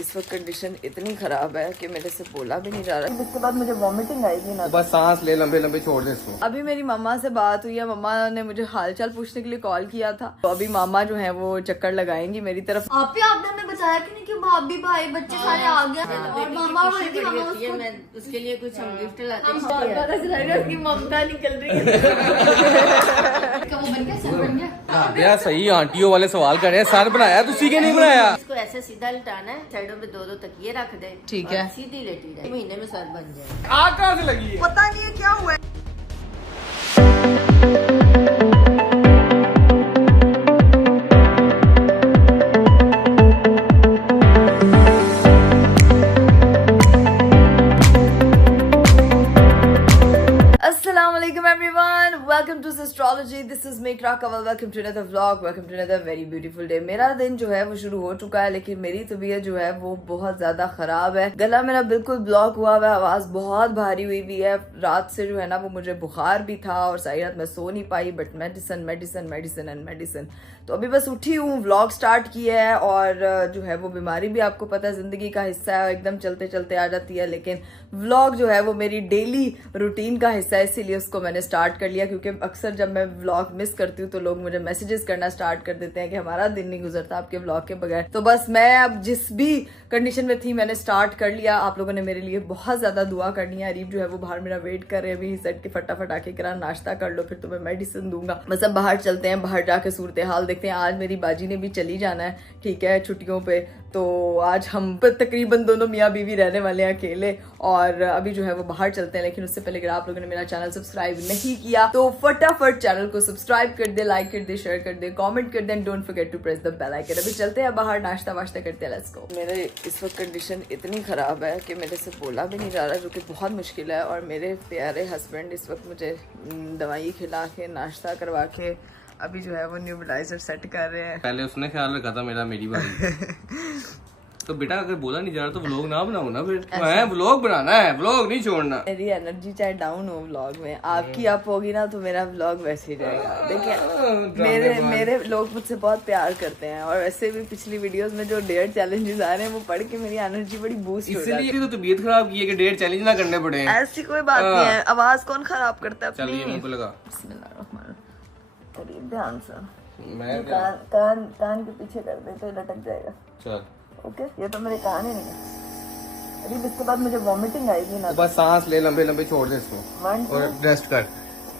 इस वक्त कंडीशन इतनी खराब है कि मेरे से बोला भी नहीं जा रहा। इसके बाद मुझे वॉमिटिंग आएगी ना, बस सांस ले, लंबे लंबे छोड़ दे इसको। अभी मेरी मम्मा से बात हुई है, मम्मा ने मुझे हालचाल पूछने के लिए कॉल किया था। तो अभी मामा जो है वो चक्कर लगाएंगी मेरी तरफ। आपने हमें बताया कि नहीं कि भाभी भाई बच्चे सारे आ गए और मामा बोलती है मैं उसके लिए कुछ हम गिफ्ट लाते हैं। उसकी ममता निकल रही है। वो बन गया, सर बन गया। यार सही आंटियों वाले सवाल कर रहे हैं, सर बनाया तुसी के नहीं बनाया? इसको ऐसे सीधा लिटाना है, साइडों में दो दो तकिए रख दे, ठीक है, सीधी लेटी रहे, महीने में सर बन जाए। आग कहाँ से लगी है? पता नहीं है क्या हुआ है। Assalamualaikum everyone, welcome to Astrology. This is me Krakawal. Welcome to another vlog. Welcome to another very beautiful day. मेरा दिन जो है वो शुरू हो चुका है, लेकिन मेरी तबीयत जो है वो बहुत ज्यादा खराब है। गला मेरा बिल्कुल ब्लॉक हुआ हुआ है, आवाज बहुत भारी हुई हुई है। रात से जो है ना वो मुझे बुखार भी था और सारी रात मैं सो नहीं पाई, but medicine medicine medicine and medicine. तो अभी बस उठी हूँ, व्लॉग स्टार्ट किया है। और जो है वो बीमारी भी आपको पता है जिंदगी का हिस्सा है, एकदम चलते चलते आ जाती है, लेकिन व्लॉग जो है वो मेरी डेली रूटीन का हिस्सा है, इसीलिए उसको मैंने स्टार्ट कर लिया। क्योंकि अक्सर जब मैं व्लॉग मिस करती हूँ तो लोग मुझे मैसेजेस करना स्टार्ट कर देते हैं कि हमारा दिन नहीं गुजरता आपके व्लॉग के बगैर। तो बस मैं अब जिस भी कंडीशन में थी मैंने स्टार्ट कर लिया। आप लोगों ने मेरे लिए बहुत ज्यादा दुआ करनी है। अरीब जो है वो बाहर मेरा वेट कर रहे हैं, अभी सेट के फटाफट आके करा नाश्ता कर लो, फिर तुम्हें मेडिसिन दूंगा। बस अब बाहर चलते हैं, बाहर जाके सूरत हाल देखते हैं। आज मेरी बाजी ने भी चली जाना है, ठीक है, छुट्टियों पे। तो आज हम तकरीबन दोनों मियाँ बीवी रहने वाले हैं अकेले, और अभी जो है वो बाहर चलते हैं। लेकिन उससे पहले अगर आप लोगों ने मेरा चैनल सब्सक्राइब नहीं किया तो फटाफट चैनल को सब्सक्राइब कर दे, लाइक कर दे, शेयर कर दे, कमेंट कर दे, don't forget to press the bell icon. अभी चलते हैं बाहर, नाश्ता वाश्ता करते हैं, लेट्स गो। मेरे इस वक्त कंडीशन इतनी खराब है कि मेरे से बोला भी नहीं जा रहा, जो कि बहुत मुश्किल है। और मेरे प्यारे हस्बैंड इस वक्त मुझे दवाई खिला के नाश्ता करवा के अभी जो है वो न्यूबलाइजर सेट कर रहे हैं। पहले उसने ख्याल रखा था मेरा, मेरी बारी। तो बेटा अगर बोला नहीं जा रहा तो व्लॉग ना बनाओ ना, फिर है व्लॉग बनाना है, व्लॉग नहीं छोड़ना। मेरी एनर्जी चाहे डाउन हो व्लॉग में, आपकी अप होगी ना तो मेरा व्लॉग वैसे ही रहेगा। देखिए मेरे लोग मुझसे बहुत प्यार करते हैं, और वैसे भी पिछली वीडियोस में जो डेयर चैलेंजेस आ रहे हैं वो पढ़ के मेरी एनर्जी बड़ी बूस्ट हो जाती है। इसलिए तो तबीयत खराब की है कि डेयर चैलेंज ना करने पड़े। ऐसी कोई बात नहीं है, आवाज कौन खराब करता है? चलिए मेरे को लगा। बिस्मिल्लाहिर्रहमानिर्रहीम, ध्यान से मैं कान के पीछे कर दे तो लटक जाएगा। चल ओके, ये तो मेरे कान ही नहीं है। अभी इसके बाद मुझे वॉमिटिंग आएगी ना, तो बस सांस ले, लंबे लंबे छोड़ दे इसको 1 2 और रेस्ट कर।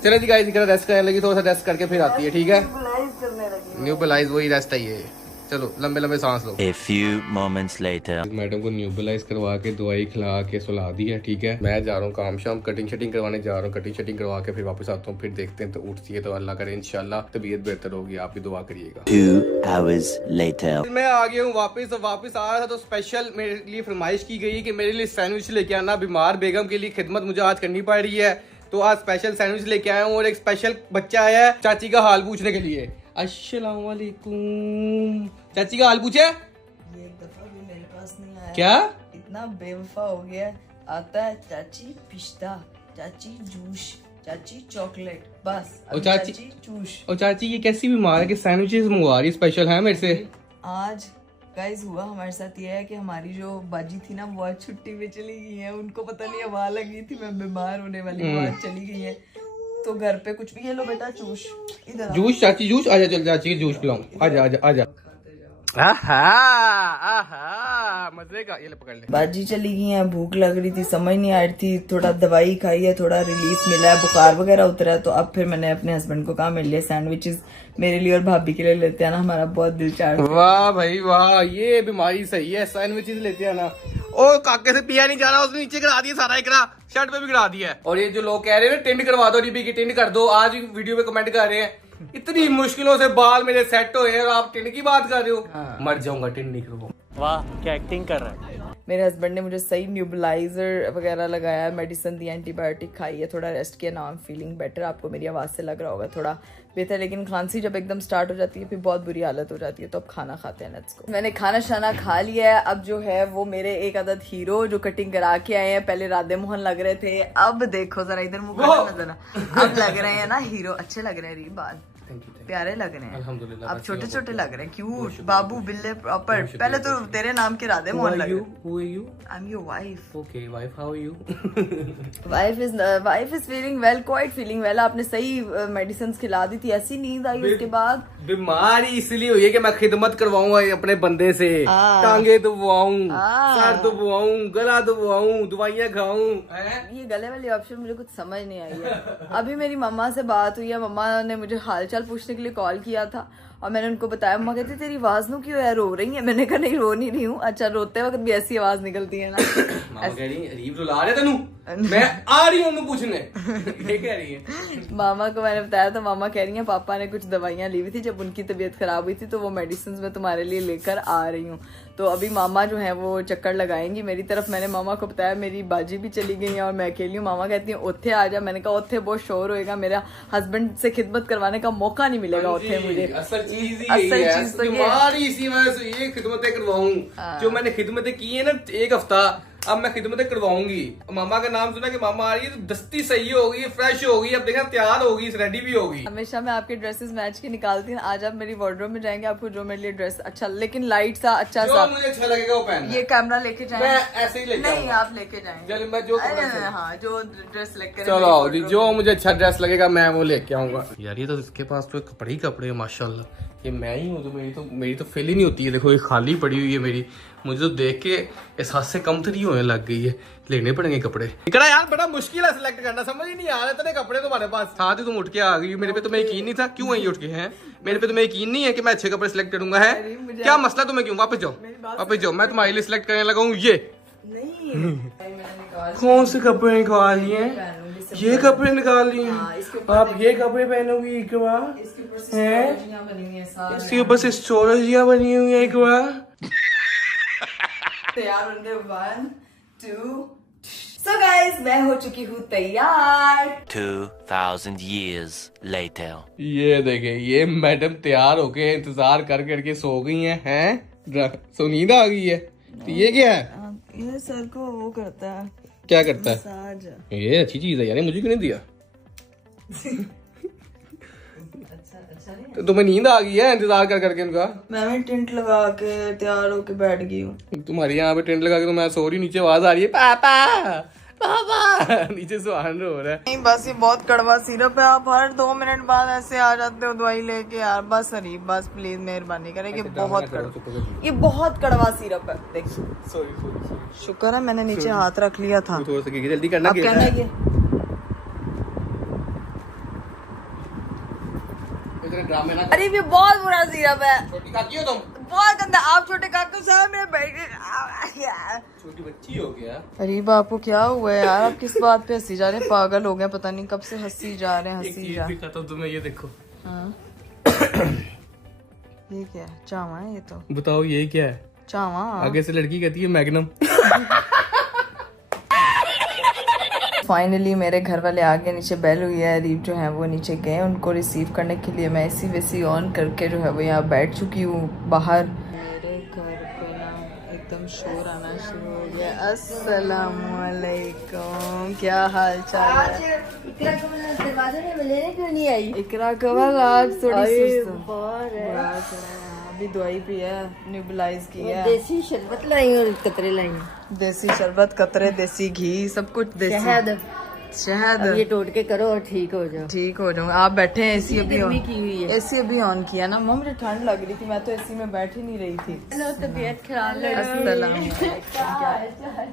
चलो जी गाइस, रेस्ट करने लगी, थोड़ा सा रेस्ट करके फिर आती है, ठीक है? न्यूबलाइज करने लगी। न्यूबलाइज वही रेस्ट है ये। चलो लंबे लंबे सांस लो। A few moments later. Madam को न्यूबलाइज करवा के दवाई खिला के सुला दी है, ठीक है? मैं जा रहा हूँ काम शाम, कटिंग शटिंग करवाने जा रहा हूँ। कटिंग शटिंग करवा के फिर वापस आता हूँ, फिर देखते हैं तो उठती है तो अल्लाह करे इंशाल्लाह तबीयत बेहतर होगी। आप भी दुआ करिएगा। 2 hours later. मैं आ गया हूँ वापस। तो वापस आ रहा था तो स्पेशल मेरे लिए फरमाइश की गई कि मेरे लिए सैंडविच लेके आना। बीमार बेगम के लिए खिदमत मुझे आज करनी पड़ रही है, तो आज स्पेशल सैंडविच लेके आया हूँ। और एक स्पेशल बच्चा आया है चाची का हाल पूछने के लिए। अस्सलाम वालेकुम। चाची का हाल पूछे? ये एक दफा भी मेरे पास नहीं आया। क्या इतना बेवफा हो गया, आता है चाची पिस्ता, चाची जूस, चाची चॉकलेट, बस। और अब चाची चूस। और चाची ये कैसी बीमार है कि सैंडविचेस मंगवा रही स्पेशल है मेरे से? आज गाइस हुआ हमारे साथ ये है कि हमारी जो बाजी थी ना वो आज छुट्टी में चली गई है। उनको पता नहीं हवा लगी थी मैं बीमार होने वाली, वो आज चली गई है। तो घर पे कुछ भी, ये लो बेटा जूस, इधर जूस चाची जूस। आजा चल चाची जूस पिलाऊं, आजा आजा आजा। आहा आहा मजे का, ये ले पकड़ ले। बाजी चली गई है, भूख लग रही थी, समझ नहीं आ रही थी, थोड़ा दवाई खाई है, थोड़ा रिलीफ मिला है, बुखार वगैरह उतरा है। तो अब फिर मैंने अपने हस्बैंड को कहा मेरे लिए सैंडविचेस मेरे लिए और भाभी के लिए लेते हैं ना, हमारा बहुत दिल चाहता है। वाह भाई वाह, ये बीमारी सही है, सैंडविचेस लेते हैं ना। ओ काके से पिया नहीं जा रहा, उसने नीचे गिरा दिया सारा, एकरा शर्ट पे भी गिरा दिया है। और ये जो लोग कह रहे हैं ना टिंड करवा दो, रिबी की टिंड कर दो, आज वीडियो में कमेंट कर रहे हैं इतनी मुश्किलों से बाल मेरे सेट हुए और आप टिंड की बात कर रहे हो। मर जाऊंगा टिंड नहीं करूंगा। वाह क्या एक्टिंग कर रहा है। मेरे हस्बैंड ने मुझे सही न्यूबलाइजर वगैरह लगाया, मेडिसिन दी, एंटीबायोटिक खाई है, थोड़ा रेस्ट किया, now I am feeling better. आपको मेरी आवाज़ से लग रहा होगा थोड़ा बेहतर, लेकिन खांसी जब एकदम स्टार्ट हो जाती है फिर बहुत बुरी हालत हो जाती है। तो अब खाना खाते हैं, लेट्स गो। मैंने खाना शाना खा लिया है। अब जो है वो मेरे एक आदत हीरो जो कटिंग करा के आए हैं, पहले राधे मोहन लग रहे थे, अब देखो जरा इधर मुंह नजर, अब लग रहे हैं ना हीरो, अच्छे लग रहे हैं री बाल। प्यारे लग रहे हैं अल्हम्दुलिल्लाह। अब छोटे छोटे लग रहे हैं, क्यूट बाबू बिल्ले प्रॉपर। पहले तो तेरे नाम के राधे मोहन लग रहे। Who are you? I'm your wife. Okay, wife, how are you? wife is feeling well, quite feeling well. आपने सही मेडिसिन खिला दी थी, ऐसी नींद आई उसके बाद। बीमारी इसलिए हुई है कि मैं खिदमत करवाऊंगा अपने बंदे से, टांगे दबाऊं, सर दबाऊं, गला दबाऊं, दवाइयाँ खाऊं। ये गले वाली ऑप्शन मुझे कुछ समझ नहीं आई है। अभी मेरी मम्मा से बात हुई है, मम्मा ने मुझे हालचाल पूछने के लिए कॉल किया था और मैंने उनको बताया। मम्मा कहती तेरी आवाज नु क्यों है, रो रही है? मैंने कहा नहीं रो नहीं रही हूँ। अच्छा रोते वक्त भी ऐसी आवाज निकलती है ना। मामा कह रही है अरीब रुला रहे तेनू, मैं आ रही हूँ पूछने। ये कह रही है। मामा को मैंने बताया तो मामा कह रही है पापा ने कुछ दवाइयाँ ली हुई थी जब उनकी तबीयत खराब हुई थी, तो वो मेडिसिन मैं तुम्हारे लिए लेकर आ रही हूँ। तो अभी मामा जो है वो चक्कर लगाएंगी मेरी तरफ। मैंने मामा को बताया मेरी बाजी भी चली गई है और मैं अकेली हूँ। मामा कहती है ओथे आ जा। मैंने कहा ओथे बहुत शोर होएगा, मेरा हस्बैंड से खिदमत करवाने का मौका नहीं मिलेगा ओथे मुझे। असल चीज तो बीमारी इसी वजह से ये खिदमतें करवाऊं जो मैंने खिदमतें की है ना 1 हफ्ता, अब मैं खिदमतें करवाऊंगी। मामा का नाम सुना कि मामा आ रही है तो दस्ती सही होगी, फ्रेश होगी, अब देखना तैयार होगी, रेडी भी होगी। हमेशा मैं आपके ड्रेसेस मैच के निकालती हूँ। आज आप मेरी वार्डरोब में जाएंगे, आपको जो मेरे लिए ड्रेस अच्छा लेकिन लाइट सा अच्छा सा मुझे अच्छा लगेगा वो पहनना। ये कैमरा लेके जाएंगे, मैं ऐसे ही लेके नहीं आप लेके जाएंगे। मैं जो हाँ जो ड्रेस लेके चलो आओ जी, जो मुझे अच्छा ड्रेस लगेगा मैं वो लेके आऊंगा। यार ये तो इसके पास तो कपड़े ही कपड़े हैं माशाल्लाह। ये मैं ही हूँ तो मेरी तो फील ही नहीं होती है। देखो ये खाली पड़ी हुई है मेरी, मुझे तो देख के एहसास से कम तरी होने लग गई है। लेने पड़ेंगे कपड़े। इकड़ा यार बड़ा मुश्किल है सिलेक्ट करना, समझ ही नहीं आ रहा। इतने कपड़े तुम्हारे पास, साथ ही तुम उठ के आ गई। मेरे पे तुम्हें यकीन नहीं था, क्यों आई उठ के? हैं मेरे पे तुम्हें यकीन नहीं है कि मैं अच्छे कपड़े सिलेक्ट करूंगा? है क्या मसला तुम्हें? क्यों? वापस जाओ, वापस जाओ। मैं तुम्हारे लिए सिलेक्ट करने लगा हूँ। ये कौन से कपड़े निकाल लिए? ये कपड़े निकाल लिए आप? ये कपड़े पहनोगी एक बार? इसके ऊपर से स्टोरेजियां बनी हुई है एक बार। तैयार होंगे 1 2। So guys, मैं हो चुकी हूँ तैयार। 2000 years later. ये देखे ये मैडम तैयार होके इंतजार कर करके सो गई हैं। सो नींद आ गई है। तो ये क्या है? ये सर को वो करता है, क्या करता है? मसाज। ये अच्छी चीज है यार, मुझे क्यों नहीं दिया? अच्छा नहीं तो तुम्हें नींद आ गई है इंतजार कर करके उनका? मैं भी टेंट लगा के तैयार होके बैठ गई हूँ। तुम्हारे यहाँ पे टेंट लगा के तो मैं सो रही, नीचे आवाज आ रही है पापा पापा, नीचे सुहान रो रहा है। नहीं बस ये बहुत कड़वा सिरप है, आप हर 2 मिनट बाद ऐसे आ जाते हो दवाई लेके यार। बस अरीब बस प्लीज मेहरबानी करें, बहुत कड़वा, ये बहुत कड़वा सिरप है। देखिए सॉरी शुक्र है मैंने नीचे हाथ रख लिया था। थोड़ा सा जल्दी करना। अब कहना है कि ड्रामे ना। अरे ये बहुत बुरा सिरप है, छोटी काकी हो तुम? बहुत गंदा। आप छोटे काकू साहब मेरे बैठे। छोटी बच्ची हो गया। अरे आपको क्या हुआ है यार? आप किस बात पे हंसी जा रहे हैं? पागल हो गए, पता नहीं कब से हंसी जा रहे हैं, हंसी जा रहे हैं। तुम्हें ये देखो। हाँ ये क्या है? चावा है ये तो। बताओ ये क्या है? चावा। आगे से लड़की कहती है मैग्नम। फाइनली मेरे घर वाले आ गए, नीचे बेल हुई है, अरीब जो है वो नीचे गए उनको रिसीव करने के लिए। मैं एसी वेसी ऑन करके जो है वो यहाँ बैठ चुकी हूँ बाहर। मेरे घर पे ना एकदम शोर आना शुरू हो गया। अस्सलामुअलैकुम, क्या हाल चाल है? दरवाजे में लेने क्यों नहीं आई? इकरा कवल आज थोड़ी सुस्त है। अभी दवाई पी है, न्यूबलाइज की है, देसी शरबत लाई और कतरे लाई, देसी शरबत, कतरे, देसी घी, सब कुछ देसी। शहद अब ये टोट के करो और ठीक हो जाओ। ठीक हो जाऊंगा। आप बैठे हैं, एसी अभी ऑन की हुई है। एसी अभी ऑन किया ना। मम्मी मुझे ठंड लग रही थी, मैं तो एसी में बैठ ही नहीं रही थी। तबीयत खराब लग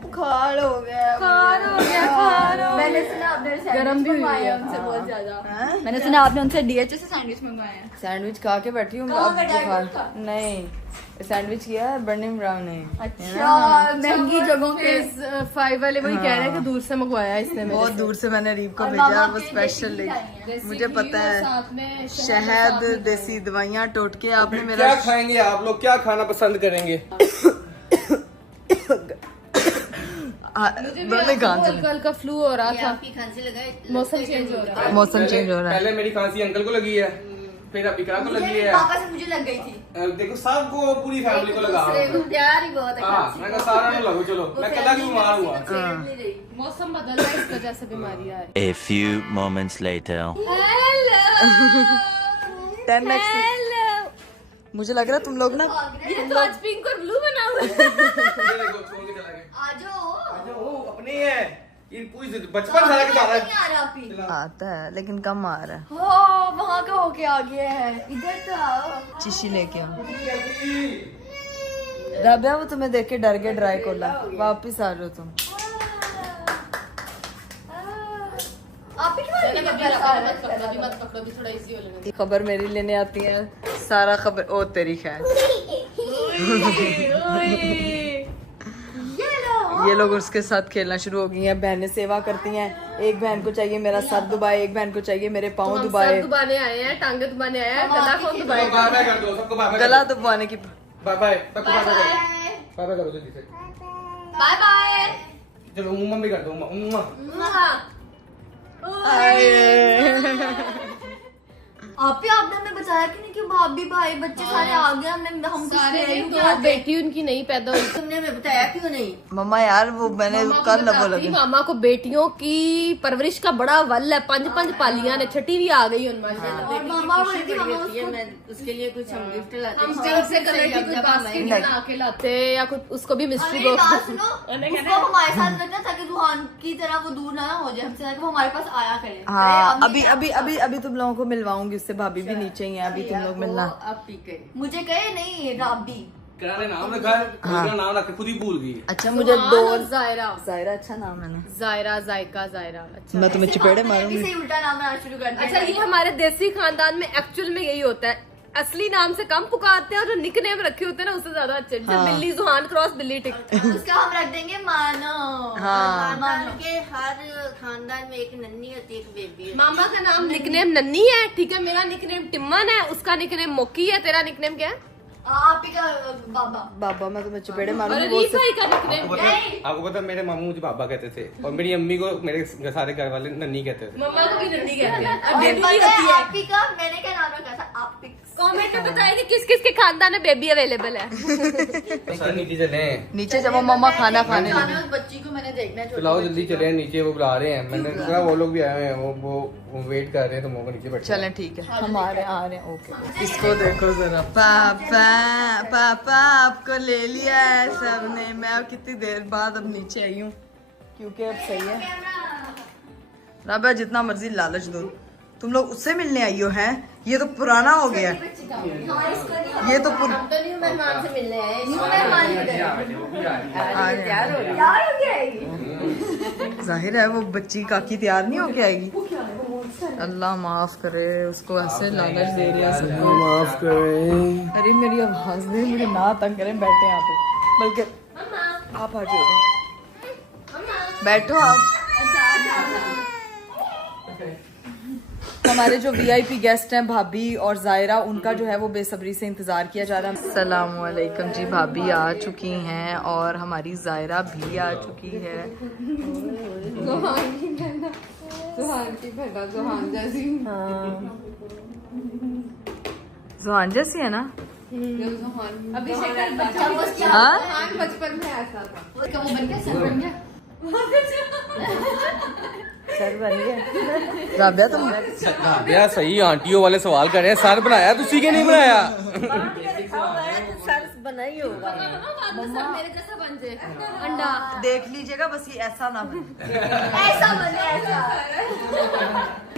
बुखार हो गया, मैंने सुना आपने गरम भी हुआ है उनसे बहुत ज्यादा। मैंने सुना आपने उनसे डीएचओ से सैंडविच मंगवाया है। सैंडविच खा के बैठी हूँ। नहीं सैंडविच किया है बर्निंग ब्राउन ने। अच्छा महंगी जगहों पे 5 वाले वही कह रहे हैं कि दूर से मंगवाया इसने। बहुत दूर से मैंने रीब को भेजा, वो स्पेशल लेके। मुझे पता है शहद, देसी दवाइयाँ, टोटके। आपने मेरा क्या खाएंगे आप लोग? क्या खाना पसंद करेंगे? कल का फ्लू हो रहा था, मौसम चेंज हो रहा है। मौसम चेंज हो रहा है। पहले मेरी खांसी अंकल को लगी है, फिर अभी को लगी है, पापा से मुझे लग गई थी। देखो सबको, पूरी फैमिली को लगा। प्यार ही बहुत है। मैं सारा ना लगो। चलो मैं कदा की बीमार हुआ। मौसम बदल रहा है, इस वजह से बीमारी है। A few moments later. 10x। मुझे लग रहा है तुम लोग ना ये तो आज पिंक और ब्लू बना हुआ है। ये देखो छोड़ के चला गया। आ जाओ। अच्छा वो अपने ही है ये पूरी बचपन सारा के सारा नहीं आ रहा अभी। आता है लेकिन कम आ रहा है। हो वहाँ का होके आ गया है, इधर तो आओ। चिशी लेके आओ। राबिया वो तुम्हें देख के डर गए ड्राई कोला। वापिस आ जाओ तुम। आप ही क्यों खबर मेरी लेने आती है सारा खबर ओ तेरी खैर। ये लोग उसके साथ खेलना शुरू हो गई हैं। बहनें सेवा करती हैं। एक बहन को चाहिए मेरा सर दुबाए, एक बहन को चाहिए मेरे पाँव दुबाए। दुबाने आए हैं, टांगे दुबाने आए हैं, गला कौन दुबाए? बाय बाय कर दो सबको बाय बाय। गला दुबाने की। बाय बाय सबको बाय बाय करो। बाय बाय करो जल्दी से। Bye bye. चलो उम्मा भी कर दो उम्मा। आप ही आपने हमें बताया कि नहीं कि भाभी भाई बच्चे सारे आ गए, हमने हम सारे तो बेटी उनकी नहीं पैदा हुई। तुमने हमें बताया क्यों नहीं? मम्मा यार वो मैंने कल न बोला अपनी मामा को बेटियों की परवरिश का बड़ा वल है। 5 पालियां ने, छठी भी आ गई उनमें। और मामा बोलती मामा उसके लिए कुछ हम गिफ्ट लाते हम हैं, उससे कलर की कोई बास्केट बना के लाते हैं या कुछ उसको भी मिस्ट्री मेरी बात बॉक्स। सुनो, उसको हमारे साथ रखना ताकि रुहान की तरह वो दूर ना हो जाए हमसे, ताकि वो हमारे पास आया करे। हाँ अभी अभी अभी अभी तुम लोगों को मिलवाऊंगी उससे। भाभी भी नीचे ही है, अभी तुम लोग मिलना। आप पी के मुझे कहे नहीं राबी। कराने नाम रखा है उसका नाम रख के खुद ही भूल गई। अच्छा मुझे दो जायरा जायरा अच्छा नाम है ना। जायरा जायका जायरा। अच्छा मैं तुम्हें चपेड़े भी मारूंगी। सही उल्टा नाम बनाना शुरू कर दिया। अच्छा ये हमारे देसी खानदान में एक्चुअल में यही होता है। असली नाम से कम पुकारते हैं और जो निकनेम रखे होते हैं ना उससे ज्यादा अच्छे। जैसे हाँ। बिल्ली जुहान क्रॉस बिल्ली टिक। उसका हम रख देंगे मानो। हाँ। मानो के हर खानदान में एक नन्ही होती है, एक बेबी होती मामा का नाम निकनेम नन्नी है, ठीक है। मेरा निकनेम टिम्मन है, उसका निकनेम मोकी है। तेरा निकनेम क्या है? आप ही का बाबा। बाबा मैं तुम्हें चपेड़े और मारूंगी। वो रीत भाई का निकनेम आपको क्या है? आपको पता मेरे मामू मुझे बाबा कहते थे और मेरी अम्मी को मेरे सारे घर वाले नन्नी कहते थे। मम्मा को भी नन्नी कहते हैं। और और बेबी पता होती है है। आप ही का मैंने क्या नाम रखा था? आप ही। कमेंट में बताइए कि किस किस के खानदान में बेबी अवेलेबल है। सर नीचे चले नीचे जब मम्मा खाना खाने लगे। उस बच्ची को मैंने देखना है। चलाओ जल्दी चले नीचे वो बुला रहे हैं। मैंने कहा वो लोग भी आए हुए हैं वो वेट कर रहे हैं तो वो नीचे बैठे चलें ठीक है हम आ रहे हैं ओके। इसको देखो जरा पापा पापा आपको ले लिया है सबने। मैं अब कितनी देर बाद अब नीचे आई हूँ क्योंकि अब सही है। राबिया जितना मर्जी लालच दो तुम लोग उससे मिलने आई हो हैं। ये तो पुराना हो गया है। ये तो हम तो न्यू मेहमान से मिलने आए। जाहिर है वो बच्ची काकी तैयार नहीं होके आएगी। अल्लाह माफ करे उसको ऐसे लालच दे रही है सबको। माफ करें। अरे मेरी आवाज दे मुझे ना तंग करें। बैठे यहाँ पे बल्कि आप आ जाओ बैठो आप। हमारे जो वीआईपी गेस्ट हैं भाभी और जायरा उनका जो है वो बेसब्री से इंतजार किया जा रहा है। अस्सलामुअलैकुम जी। भाभी आ चुकी हैं और हमारी जायरा भी आ चुकी है। जुहान जैसी है ना। अभी शक्ल बच्चा हाँ बचपन में ऐसा था। वो बन गया सर बन गया। सर बन गया। राबिया तुम यार सही आंटियों वाले सवाल कर रहे हैं। सर बनाया तुसी के नहीं बनाया? सर बना ही होगा। मेरे जैसा बन जाए अंडा। देख लीजिएगा बस ये ऐसा ना बने। ऐसा बने ऐसा।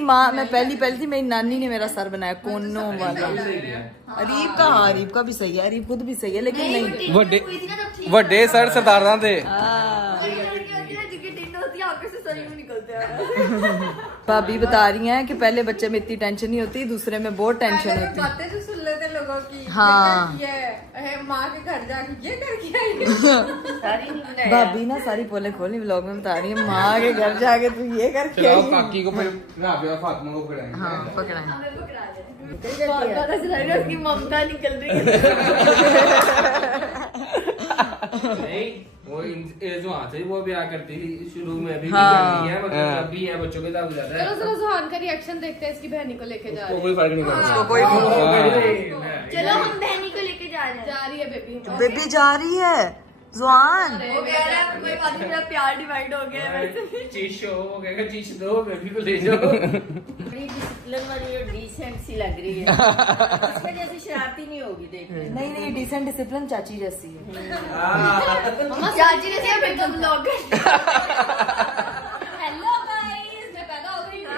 माँ मैं पहली थी मेरी नानी ने मेरा सर बनाया कोनों वाला। अरीब का हाँ अरीब का भी सही है। अरीब खुद भी सही है लेकिन नहीं। ਵੱਡੇ सर सरदारां दे। भाभी बता रही हैं कि पहले बच्चे में इतनी टेंशन नहीं होती दूसरे में बहुत टेंशन होती है। बातें जो सुन लेते लोगों की। हाँ। ये माँ के घर जाके ये करके आई। भाभी ना सारी पोले खोली व्लॉग में बता रही है माँ के घर जाके तू ये करके चलाओ आई। काकी को फिर राबिया फातिमा को पकड़ाएंगे। हाँ पकड़ाएं। पता चला रहा है उसकी ममता निकल रही है। नहीं वो जो आते वो ब्याह करती थी शुरू में अभी भी हाँ। करती है मतलब जब भी है बच्चों के साथ ज्यादा चलो जरा जुहान का रिएक्शन देखते हैं इसकी बहनी को लेके जा उसको रही कोई फर्क नहीं पड़ता। कोई चलो हम बहनी को लेके जा रहे हैं। जा रही है बेबी। बेबी जा रही है जुआन वो कह रहा है कोई बात नहीं, मेरा प्यार डिवाइड हो गया है वैसे भी। चीज वो कहेगा चीज दो बेबी को ले जाओ। बड़ी डिसिप्लिन वाली और डिसेंट सी लग रही है। इसमें जैसे शरारती नहीं होगी देखने। नहीं नहीं, डिसेंट डिसिप्लिन चाची जैसी है। चाची ने सिर्फ एक ब्लॉग हेलो गाइस, मैं पैदा हो गई हूँ।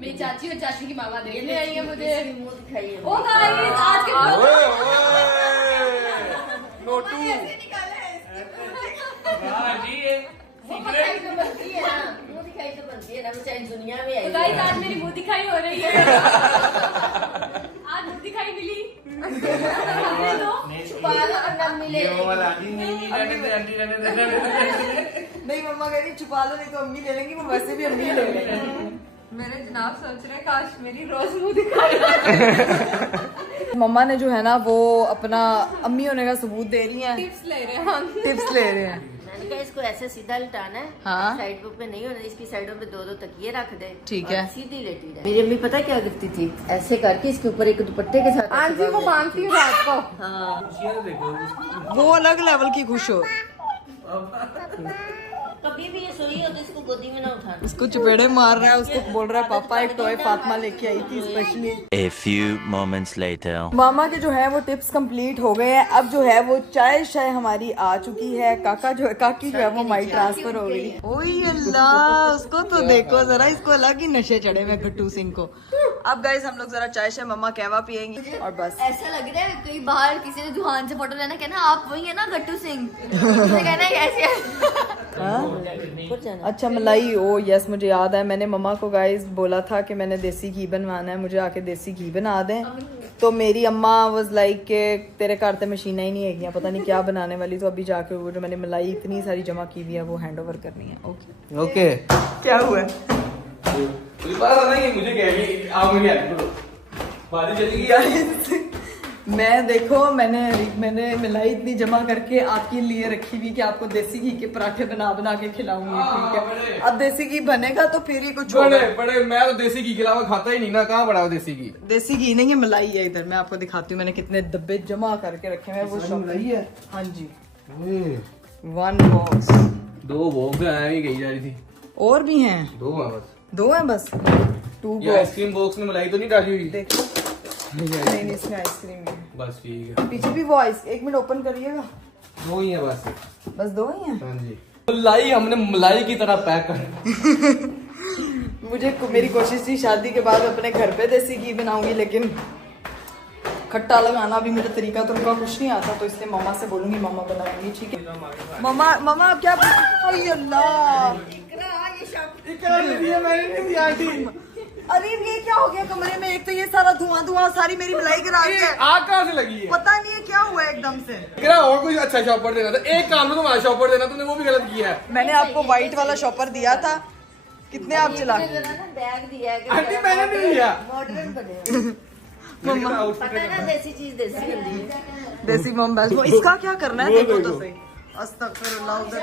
मेरी चाची और चाची की मामा देखने आई है मुझे। इसकी मुंह दिखाई है। ओ गाइस, आज के नोटू हाँ जी ये दिखाई तो बनती है ना, मुंह दिखाई तो बनती है ना, बेचारी दुनिया में आई गाइस, है। आज मेरी मुंह दिखाई हो रही है। आज मुंह दिखाई मिली। छुपा लो और न मिले। ये वो वाला नहीं नहीं मम्मा कह रही छुपा लो, नहीं तो अम्मी ले लेंगी, वो वैसे भी अम्मी ले लेंगी। मेरे जनाब सोच रहे काश मेरी रोज मुंह दिखाई। मम्मा ने जो है ना वो अपना अम्मी होने का सबूत दे रही हैं, टिप्स ले रहे हैं हम। टिप्स ले रहे हैं। मैंने कहा इसको ऐसे सीधा लिटाना है। हाँ। साइड पे नहीं होना, इसकी साइडों पे दो दो तकिए रख दे। ठीक और है। सीधी लेटी रहे। मेरी अम्मी पता क्या करती थी, ऐसे करके इसके ऊपर एक दुपट्टे के साथ। हाँ जी, वो मांगती हूँ रात को। हाँ। देखो वो अलग लेवल की खुश हो। कभी भी ये सोई हो तो इसको गोदी में ना उठाना। उसको चपेड़े मार रहा है, उसको बोल रहा है पापा एक टॉय फातिमा लेके आई थी specially. A few moments later. मामा के जो है वो टिप्स कंप्लीट हो गए हैं। अब जो है वो चाय शाय हमारी आ चुकी है। काका जो है, काकी जो है वो माई ट्रांसफर हो गई। ओए अल्लाह, उसको तो देखो जरा, इसको अलग ही नशे चढ़े हुए गट्टू सिंह को। अब गाइस हम लोग जरा चाय शाय मम्मा कहवा पियेंगी और बस। ऐसा लग रहा है कहीं बाहर किसी ने जुहान से फोटो लेना, कहना आप वही है ना गट्टू सिंह। कहना है ऐसे। अच्छा मलाई, ओ यस, मुझे याद है मैंने मम्मा को गाइस बोला था कि मैंने देसी घी बनवाना है, मुझे आके देसी घी बना दें। तो मेरी अम्मा वाज लाइक के तेरे घर तो मशीनें ही नहीं है, पता नहीं क्या बनाने वाली। तो अभी जाके वो जो मैंने मलाई इतनी सारी जमा की हुई है वो हैंड ओवर करनी है। ओके ओके क्या हुआ? मुझे पता था ना कि मुझे कह रही आप मेरी हेल्प करो, बारी चली गई। मैं देखो मैंने मलाई इतनी जमा करके आपके लिए रखी हुई कि आपको देसी घी के पराठे बना बना के खिलाऊंगी, ठीक है? अब देसी घी बनेगा तो फिर ही कुछ होगा। बड़े मैं तो देसी घी के अलावा खाता ही नहीं ना, कहाँ पड़ा देसी घी? देसी घी नहीं है, मलाई है। इधर मैं आपको दिखाती हूँ, मैंने कितने डब्बे जमा करके रखे हैं। वो मलाई है। हाँ जी, 1 बॉक्स। 2 बॉक्स ही गई जा रही थी। और भी हैं? 2 हैं बस। 2 हैं बस। 2 ये आइसक्रीम बॉक्स में मलाई तो नहीं डाली हुई? देखो, नहीं इसमें आइसक्रीम है। बस ठीक है। पीछे भी वो आइस, 1 मिनट ओपन करिएगा। 2 ही है बस। बस 2 ही हैं। हाँ जी, मलाई हमने मलाई की तरह पैक कर। मेरी कोशिश थी शादी के बाद अपने घर पे देसी घी बनाऊंगी, लेकिन खट्टा लगाना भी मेरा तरीका तो उनका कुछ नहीं आता, तो इसलिए मम्मा से बोलूंगी, मम्मा बनाएंगी, ठीक है? मम्मा अब क्या? अल्लाह, अरे ये क्या हो गया कमरे में? एक तो ये सारा धुआं सारी मेरी मलाई गिरा दी है। आग कहाँ से लगी है? पता नहीं है क्या हुआ एकदम से। इकरा और कुछ अच्छा शॉपर देना था। एक काम में तुम्हारा शॉपर देना, तुमने वो भी गलत किया है। मैंने आपको व्हाइट वाला शॉपर दिया था, कितने आप चला? बैग दिया है। आंटी मैंने नहीं लिया। मॉडर्न बने। पता है ना, देसी चीज देसी होती है। देसी मोम बस। वो इसका क्या करना है देखो तो सही। अस्तगफिरुल्लाह, उधर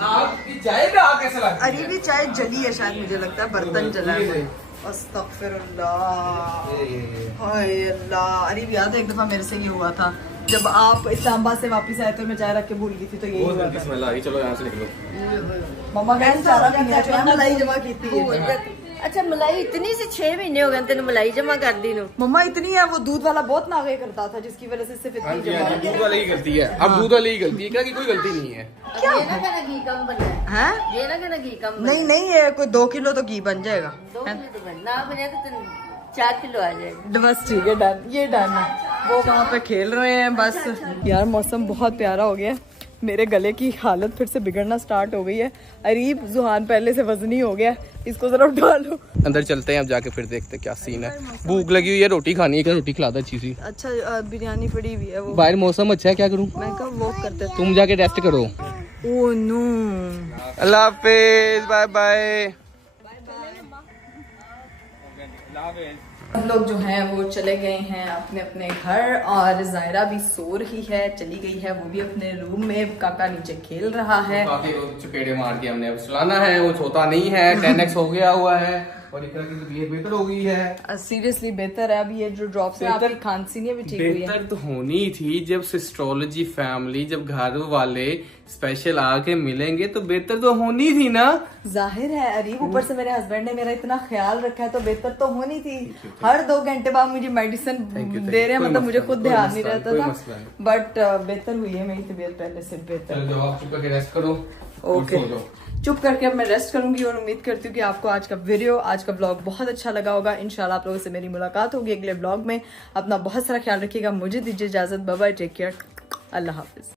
आपकी चाय में आग कैसे लगा? अरे भी चाय जली है शायद, मुझे लगता है बर्तन जला है। अस्तगफिरुल्लाह, हाय अल्लाह। अरे याद है एक दफा मेरे से ये हुआ था, जब आप इस्लामाबाद से वापस आए थे, मैं चाय रख के भूल गई थी, तो यही हुआ था। स्मेल आ रही, चलो यहाँ से निकलो। मम्मा कहती सारा नहीं है, मलाई जमा की थी। अच्छा, मलाई इतनी सी 6 महीने हो गए तेन मलाई जमा कर दी नु। मम्मा इतनी है, वो दूध वाला बहुत नागे करता था, जिसकी वजह से सिर्फ हाँ इतनी जी, जमा हाँ जी, दूध वाली ही गलती है। अब दूध वाली ही गलती है, क्या की कोई गलती नहीं है। क्या ये ना कहना घी कम बना है। है। ये ना कहना घी कम बना नहीं नहीं, ये कोई 2 किलो तो घी बन जाएगा। 2 किलो तो बन ना बने तो 4 किलो आ जाएगा। बस ठीक है, डन, ये डन है। वो वहाँ पे खेल रहे हैं बस। यार मौसम बहुत प्यारा हो गया, मेरे गले की हालत फिर से बिगड़ना स्टार्ट हो गई है। अरीब जुहान पहले से वजनी हो गया, इसको जरा उठा लो। अंदर चलते हैं, अब जाके फिर देखते हैं क्या सीन है। भूख लगी हुई है, रोटी खानी है, क्या रोटी खिला दे अच्छी सी। अच्छा बिरयानी पड़ी हुई है वो। बाहर मौसम अच्छा है, क्या करूँ? मैं कब वॉक करते थे। तुम जाके रेस्ट करो। ओह नो, अल्लाह हाफिज, बाय बाय। हम लोग जो हैं वो चले गए हैं अपने अपने घर, और जायरा भी सो रही है, चली गई है वो भी अपने रूम में। काका नीचे खेल रहा है। काफी चपेड़े मार के हमने अब सुलाना है, वो सोता नहीं है, 10x हो गया हुआ है। और इकरा की तबीयत बेहतर हो गई है। सीरियसली बेहतर है। अभी ये जो ड्रॉप्स है, आपकी खांसी नहीं अभी ठीक हुई है। बेहतर तो होनी थी जब एस्ट्रोलॉजी फैमिली, जब घर वाले स्पेशल आके मिलेंगे तो बेहतर तो होनी थी ना। जाहिर है अरीब, ऊपर से मेरे हस्बैंड ने मेरा इतना ख्याल रखा है तो बेहतर तो होनी थी। हर 2 घंटे बाद मुझे मेडिसिन दे रहे हैं, मतलब मुझे खुद ध्यान नहीं रहता था, बट बेहतर हुई है मेरी तबीयत पहले से बेहतर। चलो जाओ आप चुप करके रेस्ट करो। ओके, चुप करके अब मैं रेस्ट करूंगी और उम्मीद करती हूँ कि आपको आज का वीडियो, आज का ब्लॉग बहुत अच्छा लगा होगा। इंशाल्लाह आप लोगों से मेरी मुलाकात होगी अगले ब्लॉग में। अपना बहुत सारा ख्याल रखिएगा। मुझे दीजिए इजाजत। बाय बाय, टेक केयर, अल्लाह हाफिज।